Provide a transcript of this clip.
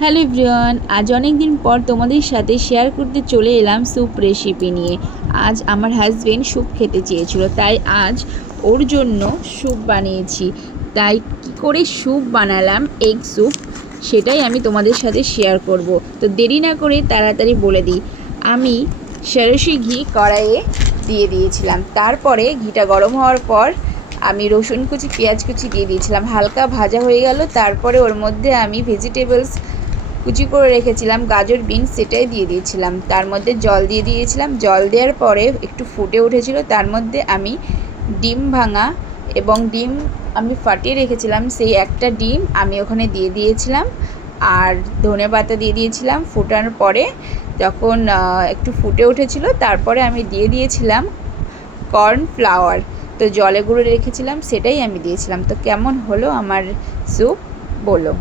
Hello everyone, আজ অনেক দিন পর তোমাদের সাথে শেয়ার করতে চলে এলাম স্যুপ রেসিপি নিয়ে। আজ আমার হাজবেন্ড স্যুপ খেতে চেয়েছিল, তাই আজ ওর জন্য স্যুপ বানিয়েছি। তাই কী করে স্যুপ বানালাম, এগ স্যুপ, সেটাই আমি তোমাদের সাথে শেয়ার করব। তো দেরি না করে তাড়াতাড়ি বলে দিই, আমি সরষে ঘি কড়াইয়ে দিয়ে দিয়েছিলাম। তারপরে ঘিটা গরম হওয়ার পর আমি রসুন কুচি, পেঁয়াজ কুচি দিয়ে দিয়েছিলাম। হালকা ভাজা হয়ে গেল, তারপরে ওর মধ্যে আমি ভেজিটেবলস কুচি করে রেখেছিলাম, গাজর, বিনস, সেটাই দিয়ে দিয়েছিলাম। তার মধ্যে জল দিয়ে দিয়েছিলাম। জল দেওয়ার পরে একটু ফুটে উঠেছিল, তার মধ্যে আমি ডিম ভাঙা এবং ডিম আমি ফাটিয়ে রেখেছিলাম, সেই একটা ডিম আমি ওখানে দিয়ে দিয়েছিলাম। আর ধনেপাতা দিয়ে দিয়েছিলাম। ফোটানোর পরে যখন একটু ফুটে উঠেছিল, তারপরে আমি দিয়ে দিয়েছিলাম কর্নফ্লাওয়ার। তো জলে গুঁড়ো রেখেছিলাম, সেটাই আমি দিয়েছিলাম। তো কেমন হলো আমার স্যুপ বলো।